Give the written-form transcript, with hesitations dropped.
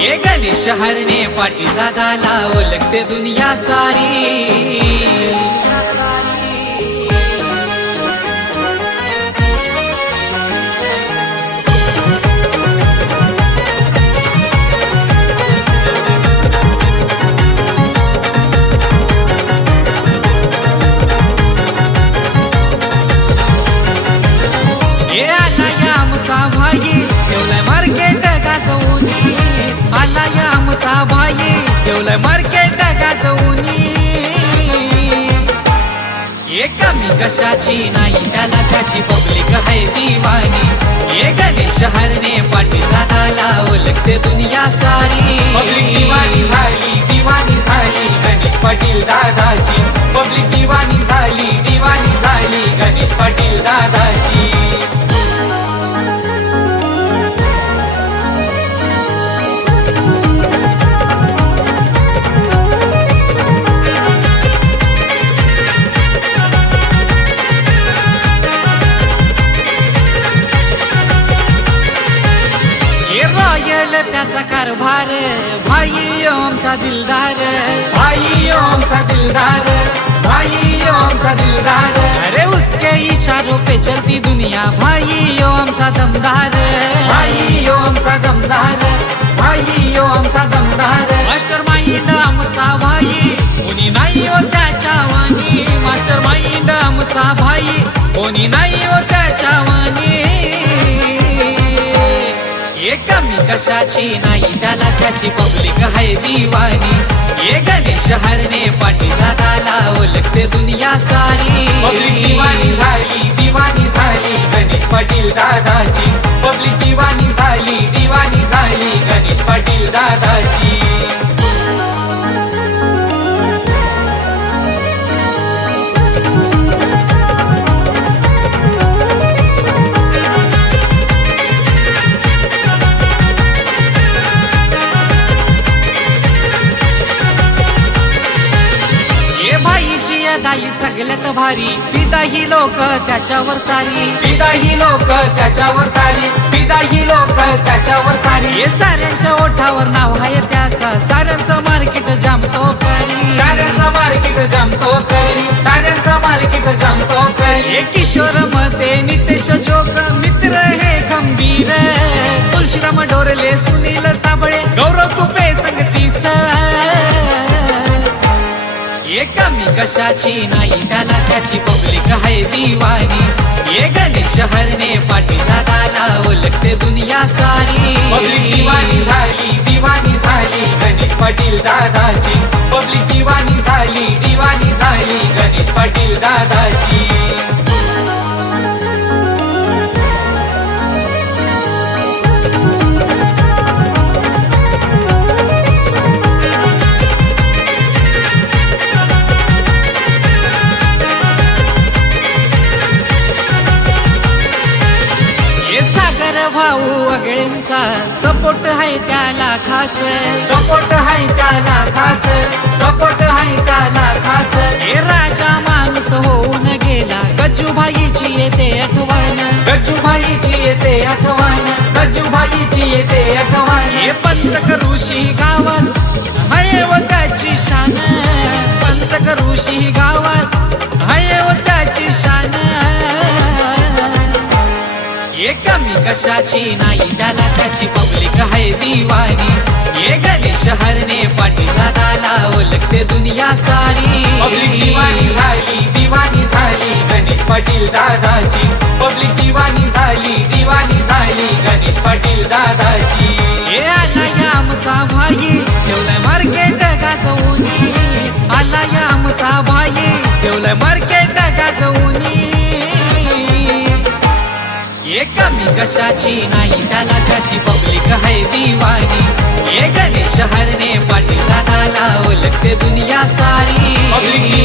ये गणेश हरने पाटील दादाला ओळखते दुनिया सारी। ये आला या आमचा भाई ठेवलाय मार्केट गाजवूनी, आला या आमचा भाई ठेवलाय मार्केट गाजवूनी। ये कमी कशाची नाही त्याला त्याची पब्लिक आहे दिवानी। ये गणेश हरने पाटील दादाला ओळखते दुनिया सारी। पब्लिक दिवानी झाली गणेश पाटील दादाची। पब्लिक दिवानी झाली गणेश पाटील दादाची। त्याचा कारभार भाई आमचा दिलदार, भाई आमचा दिलदार, भाई आमचा दिलदार। अरे उसके इशारों पे चलती दुनिया भाई आमचा दमदार, भाई आमचा दमदार, भाई आमचा दमदार। मास्टर माइंड आमचा भाई कोणी नाही हो त्याच्या वाणी। मास्टर माइंड आमचा भाई कोणी नाही हो त्याच्या वाणी। ये कमी कशाची नाही त्याला त्याची पब्लिक आहे दिवानी। ये गणेश हरने पाटील दादाला ओळखते दुनिया सारी। पब्लिक दिवानी झाली गणेश पाटील दादाची। पब्लिक दिवानी झाली गणेश पाटील दादाची। दाई सगळ्यात भारी पिदाही लोक त्याच्यावर सारी। पिदाही लोक त्याच्यावर सारी, पिदाही लोक त्याच्यावर सारी। हे साऱ्यांच्या ओठावर नाव आहे त्याचा, साऱ्यांचं मार्केट जमतो करी, साऱ्यांचं मार्केट जमतो करी, साऱ्यांचं मार्केट जमतो करी। हे किशोर मध्ये नितेश जोग मित्र हे खंबीर, तुळशीराम डोरले सुनील साबळे गौरव तुपे संगतीस। ये कमी कशाची नाही त्याला त्याची पब्लिक आहे दिवानी। ये गणेश हरने पाटील दादाला ओळखते दुनिया सारी। पब्लिक दिवानी झाली गणेश पाटील दादाची। पब्लिक दिवानी झाली गणेश पाटील दादाची। भाऊ वगळेंचा सपोर्ट आहे त्याला खास, सपोर्ट आहे त्याला खास, सपोर्ट आहे त्याला खास। हे राजा माणूस होऊन गेला गज्जूभाईची येते आठवण, गज्जूभाईची येते आठवण, गज्जूभाईची येते आठवण। हे पंत करूशी गावात आहे व त्याची शान, पंत करूशी गावात आहे व त्याची शान। ये कमी कशाची नाही त्याला त्याची पब्लिक आहे दिवानी। ये गणेश हरने पाटील दादाला ओळखते दुनिया सारी। पब्लिक दिवानी झाली गणेश पाटील दादाची। पब्लिक दिवानी झाली गणेश पाटील दादाची। ये आला या आमचा भाई ठेवलाय मार्केट गाजवूनी, आला या आमचा भाई ठेवलाय मार्केट गाजवूनी। ये कमी कशाची नाही त्याला त्याची पब्लिक आहे दिवानी। ये गणेश हरने पाटील दादाला ओळखते दुनिया सारी। पब्लिक